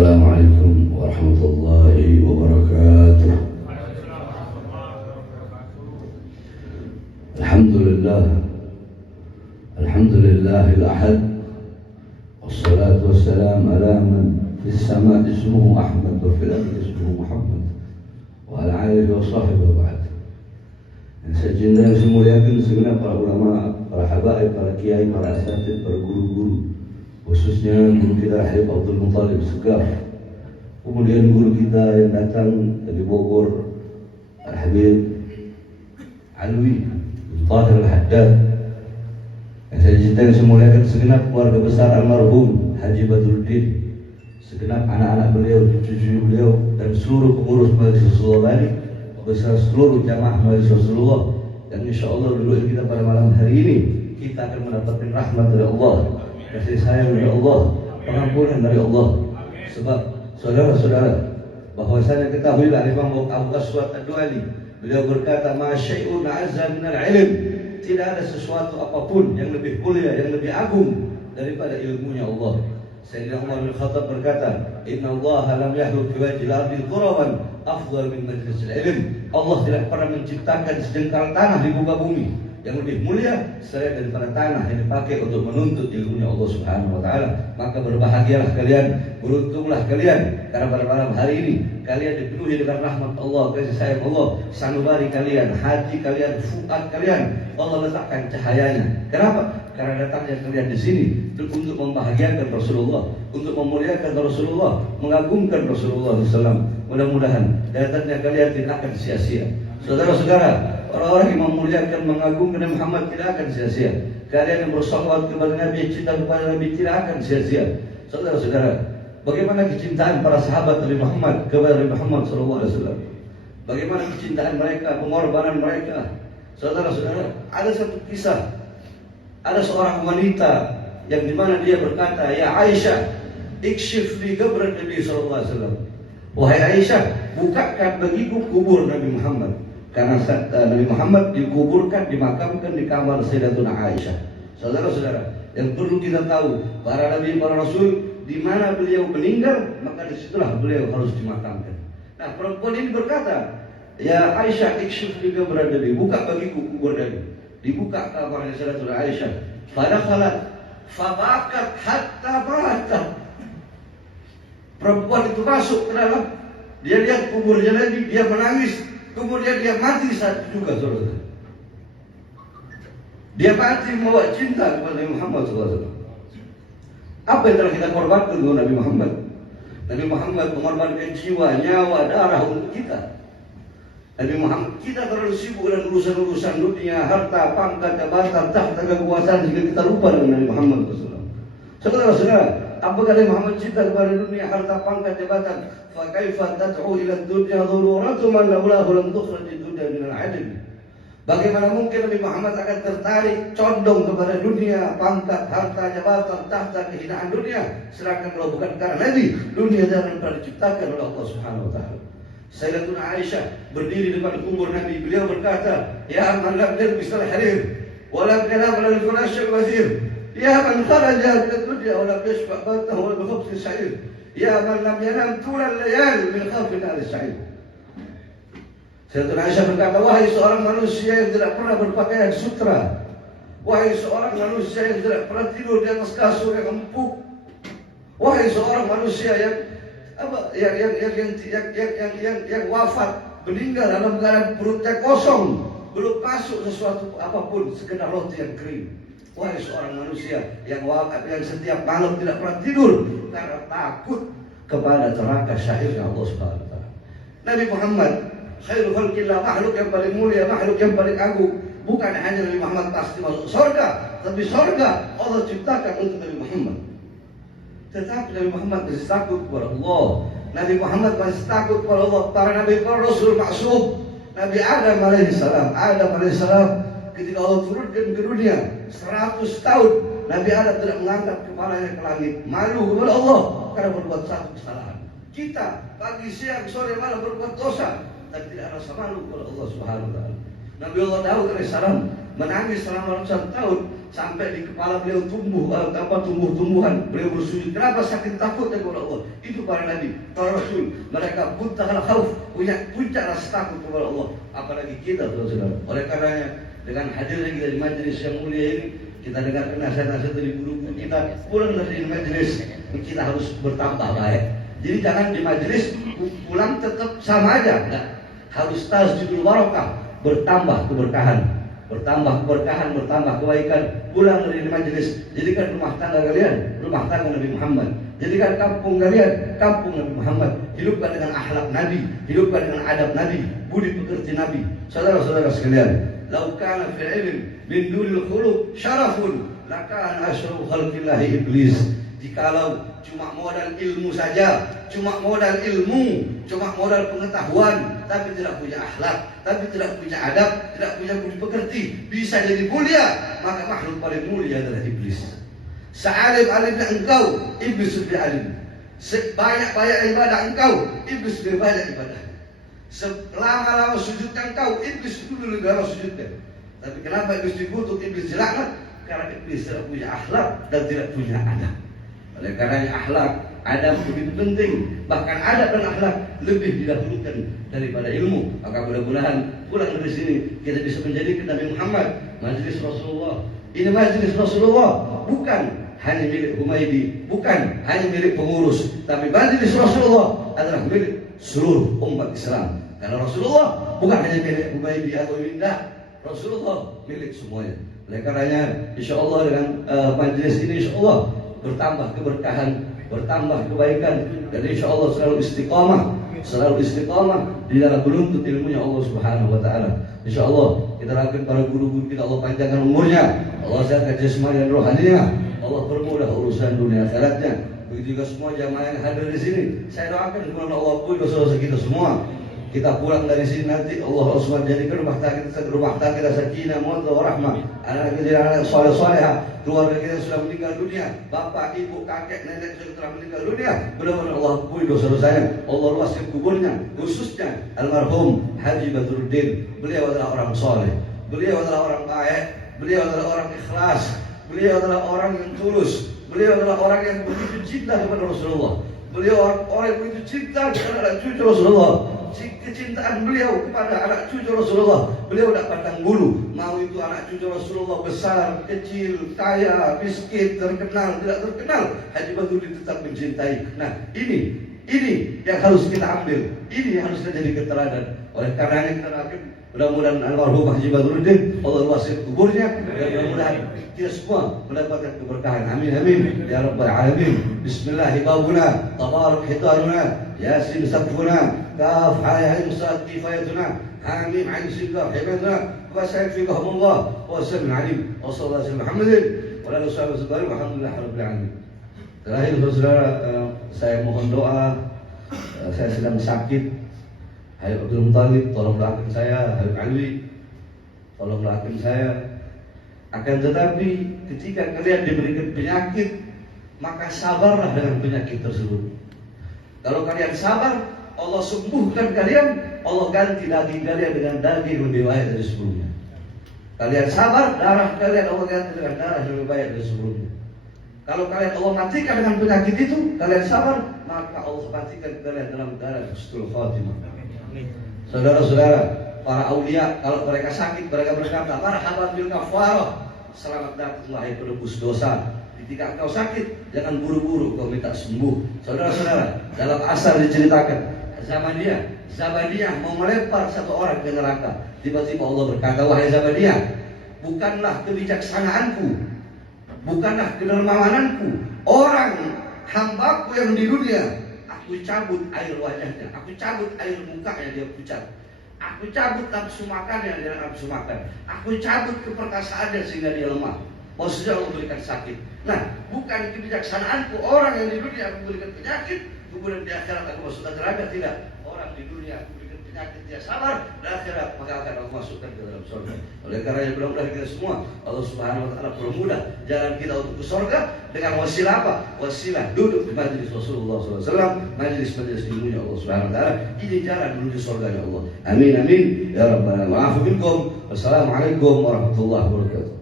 Assalamualaikum warahmatullahi wabarakatuh. Alhamdulillahil ahad. Wassalatu wassalamu ala man fis sama ismuhu Ahmad wa fil ardi ismuhu Muhammad wa ala alihi wa sahbihi wa ba'd. Yang saya cintai, yang saya muliakan segenap para ulama, para habaib, para kiai, para asatid, para guru-guru, khususnya guru kita Habib Abdul Muttalib Segaf, kemudian guru kita yang datang dari Bogor, Habib Alwi Tahir Al-Haddad. Yang saya cintai, yang saya muliakan segenap keluarga besar almarhum Haji Badruddin, segenap anak-anak beliau, cucu beliau, dan seluruh pengurus Majelis Rasulullah Bali, beserta seluruh jamaah Majelis Rasulullah. Dan insya Allah dulu kita pada malam hari ini kita akan mendapatkan rahmat dari Allah, kasih sayang dari Allah, pengampunan dari Allah. Sebab saudara-saudara, bahwasanya ketahuilah Imam Abu Aswad Ad-Du'ali, beliau berkata, "Ma syai'un azza minal ilm." Tidak ada sesuatu apapun yang lebih mulia, yang lebih agung daripada ilmunya Allah. Sayyidina Umar bin Khattab berkata, "Inna Allah lam yahluk fi wajhil ardi quraban afdal min majlisil ilm." Allah tidak pernah menciptakan sejengkal tanah di muka bumi yang lebih mulia selain daripada tanah yang dipakai untuk menuntut ilmunya Allah Subhanahu wa taala. Maka berbahagialah kalian, beruntunglah kalian, karena pada malam hari ini kalian dipenuhi dengan rahmat Allah, kasih sayang Allah, sanubari kalian, hati kalian, fuad kalian, Allah letakkan cahayanya. Kenapa? Karena datangnya kalian di sini untuk membahagiakan Rasulullah, untuk memuliakan Rasulullah, mengagungkan Rasulullah SAW. Mudah-mudahan datangnya kalian tidak akan sia-sia. Saudara-saudara, orang-orang yang memuliakan, mengagungkan Nabi Muhammad tidak akan sia-sia. Kalian yang bersalawat kepada Nabi, cinta kepada Nabi tidak akan sia-sia. Saudara-saudara, bagaimana kecintaan para sahabat Nabi Muhammad kepada Nabi Muhammad SAW? Bagaimana kecintaan mereka, pengorbanan mereka? Saudara-saudara, ada satu kisah. Ada seorang wanita yang dimana dia berkata, "Ya Aisyah, ikshif li qabr Nabi SAW." Wahai Aisyah, bukakan bagiku kubur Nabi Muhammad. Karena Nabi Muhammad dikuburkan, dimakamkan di kamar Sayyidatuna Aisyah. Saudara-saudara, yang perlu kita tahu, para nabi, para rasul, di mana beliau meninggal, maka disitulah beliau harus dimakamkan. Nah, perempuan ini berkata, "Ya Aisyah, ikshif li qabr Nabi, buka bagiku kubur Nabi." Dibuka kamarnya Sayyidatuna Aisyah. Fadakhalat fabakat hatta matat. Perempuan itu masuk ke dalam, dia lihat kuburnya Nabi, dia menangis, kemudian dia mati saat itu juga, saudara. Dia mati membawa cinta kepada Nabi Muhammad SAW. Apa yang telah kita korbankan untuk Nabi Muhammad? Nabi Muhammad mengorbankan jiwa, nyawa, darah untuk kita. Nabi Muhammad, kita terlalu sibuk dengan urusan-urusan dunia, harta, pangkat, jabatan, tahta, kekuasaan, sehingga kita lupa dengan Nabi Muhammad SAW. Saudara-saudara, apakah Nabi Muhammad cinta kepada dunia, harta, pangkat, jabatan? Fa kaifa tad'u ila dunya dhururatu man laulahu lam tukhraj dunya min al-'adl. Bagaimana mungkin Nabi Muhammad akan tertarik, condong kepada dunia, pangkat, harta, jabatan, tahta, kehinaan dunia, sedangkan kalau bukan karena Nabi, dunia jangan pernah diciptakan oleh Allah Subhanahu wa taala. Sayyidatuna Aisyah berdiri di depan kubur Nabi, beliau berkata, "Ya man lam yalbis al-harir wa lam yanam ala al-furash al-wathir, ya man kharaja min ad-dunya wa lam yashfa batnahu wa bi khubz al-sha'ir, ya man lam yanam tul al-layali min khawfin al-sha'ir." Sayyidatuna Aisyah berkata, "Wahai seorang manusia yang tidak pernah berpakaian sutra, wahai seorang manusia yang tidak pernah tidur di atas kasur yang empuk, wahai seorang manusia yang wafat, meninggal dalam keadaan perutnya kosong, belum masuk sesuatu apapun, sekedar roti yang kering. Wahai seorang manusia yang wafat, yang setiap malam tidak pernah tidur karena takut kepada neraka syahirnya Allah Subhanahu wa taala." Nabi Muhammad khairul khalqillah, makhluk yang paling mulia, makhluk yang paling agung. Bukan hanya Nabi Muhammad pasti masuk surga, tapi surga Allah ciptakan untuk Nabi Muhammad. Tetapi Nabi Muhammad masih takut kepada Allah. Nabi Muhammad masih takut kepada Allah. Para nabi, para rasul maksum. Nabi Adam alaihissalam, ketika Allah turunkan ke dunia 100 tahun, Nabi Adam tidak mengangkat kepalanya ke langit, malu kepada Allah karena berbuat satu kesalahan. Kita pagi, siang, sore, malam berbuat dosa dan tidak rasa malu kepada Allah Subhanahu wa taala. Nabi Allah Daud alaihissalam menangis selama ratusan tahun sampai di kepala beliau tumbuh-tumbuhan. Beliau bersujud. Kenapa saking takutnya kepada Allah? Itu para nabi, para rasul. Mereka muntahal khauf, punya puncak rasa takut kepada Allah. Apalagi kita, saudara. Oleh karenanya dengan hadirnya kita di majelis yang mulia ini, kita dengarkan nasihat-nasihat dari guru kita. Pulang dari majelis, kita harus bertambah baik. Jadi jangan di majelis pulang tetap sama aja. Nah, harus tasjidul barakah, bertambah keberkahan, bertambah kebaikan. Pulang dari majelis, jadikan rumah tangga kalian rumah tangga Nabi Muhammad. Jadikan kampung kalian kampung Nabi Muhammad. Hidupkan dengan akhlak Nabi, hidupkan dengan adab Nabi, budi pekerti Nabi. Saudara-saudara sekalian, lau kana fil ilm min dunil khuluq syarafun lakana asyrafu khalqillahi iblis. Jikalau cuma modal ilmu saja, cuma modal pengetahuan, tapi tidak punya akhlak, tapi tidak punya adab, tidak punya budi pekerti, bisa jadi mulia, maka makhluk paling mulia adalah iblis. Sealim-alimnya engkau, iblis lebih alim. Sebanyak-banyak ibadah engkau, iblis lebih banyak ibadah. Selama-lama sujudnya engkau, iblis dulu lebih lama sujudnya. Tapi kenapa iblis dikutuk, iblis dilaknat? Karena iblis tidak punya akhlak dan tidak punya adab. Oleh karenanya akhlak, adab begitu penting. Bahkan adab dan akhlak lebih didahulukan daripada ilmu. Maka mudah-mudahan pulang dari sini kita bisa menjadikan Nabi Muhammad majelis Rasulullah. Ini majelis Rasulullah bukan hanya milik Humaydi, bukan hanya milik pengurus, tapi majelis Rasulullah adalah milik seluruh umat Islam. Karena Rasulullah bukan hanya milik Humaydi atau Winda, Rasulullah milik semuanya. Oleh karenanya insyaallah dengan majelis ini insyaallah bertambah keberkahan, bertambah kebaikan, dan insya Allah selalu istiqamah di dalam menuntut ilmunya Allah Subhanahu Wa Taala. Insya Allah kita doakan para guru-guru kita, Allah panjangkan umurnya, Allah sehatkan jasmani dan rohaninya, Allah permudah urusan dunia akhiratnya. Begitu juga semua jamaah yang hadir di sini, saya doakan kepada Allah ampuni dosa-dosa kita semua. Kita pulang dari sini nanti Allah SWT jadikan rumah tangga kita sakinah, mawaddah, warahmah. Anak kita anak soleh-solehah, keluarga kita sudah meninggal dunia, bapak, ibu, kakek, nenek sudah telah meninggal dunia. Mudah-mudahan Allah ampuni dosa-dosanya, Allah luaskan kuburnya, khususnya almarhum Haji Badruddin. Beliau adalah orang soleh, beliau adalah orang baik, beliau adalah orang ikhlas, beliau adalah orang yang tulus, beliau adalah orang yang begitu cinta kepada Rasulullah. Beliau orang yang begitu cinta kepada anak cucu Rasulullah. Kecintaan beliau kepada anak cucu Rasulullah, beliau tidak pandang bulu. Mau itu anak cucu Rasulullah besar, kecil, kaya, miskin, terkenal, tidak terkenal, Haji Badruddin tetap mencintai. Nah, ini yang harus kita ambil, ini yang harus kita jadi keteladanan. Oleh karenanya kita akan mudah-mudahan almarhum Haji Badruddin Allah luaskan kuburnya, dan mudah-mudahan kita semua mendapatkan keberkahan. Amin amin ya rabbal alamin. Bismillahirrahmanirrahim. Tabarak hitaruna, yasin sabfuna, kaf ayin sad kifayatuna, hamim ain sidda hibatuna, wa sayfiqahumullah wa sallallahu alim wa sallallahu alaihi Muhammadin wa ala alihi wasallam. Alhamdulillah rabbil alamin. Terakhir saudara, saya mohon doa. Saya sedang sakit. Habib Abdul Muttalib, tolong doakan saya. Habib Alwi, tolong doakan saya. Akan tetapi ketika kalian diberikan penyakit, maka sabarlah dengan penyakit tersebut. Kalau kalian sabar, Allah sembuhkan kalian, Allah ganti daging kalian dengan daging lebih baik dari sebelumnya. Kalian sabar, darah kalian Allah ganti dengan darah lebih baik dari sebelumnya. Kalau kalian Allah matikan dengan penyakit itu, kalian sabar, maka Allah matikan kalian dalam darah husnul khatimah. Saudara-saudara, para aulia kalau mereka sakit, mereka berkata, marhaban bil kafarah, selamat datang wahai penebus dosa. Ketika engkau sakit, jangan buru-buru kau minta sembuh. Saudara-saudara, dalam Asar diceritakan, Zabadiyah mau melempar satu orang ke neraka. Tiba-tiba Allah berkata, wahai Zabadiyah, bukanlah kebijaksanaanku, bukanlah kedermawananku, orang hambaku yang di dunia, aku cabut air wajahnya, aku cabut air mukanya, dia pucat. Aku cabut nafsu makannya, dia nafsu makan. Aku cabut keperkasaannya sehingga dia lemah. Maksudnya Allah berikan sakit. Nah, bukan kebijaksanaanku orang yang di dunia aku berikan penyakit, kemudian di akhirat aku masukkan neraka. Tidak. Orang di dunia aku berikan penyakit, dia sabar, di akhirat maka akan aku masukkan ke dalam surga. Oleh karena mudah-mudahan kita semua Allah Subhanahu Wa Taala permudah jalan kita untuk ke surga dengan wasilah apa? Wasilah duduk di majelis Rasulullah SAW, majelis ilmunya Allah Subhanahu Wa Taala. Ini jalan menuju surganya Allah. Amin amin ya rabbal alamin. Wassalamualaikum warahmatullahi wabarakatuh.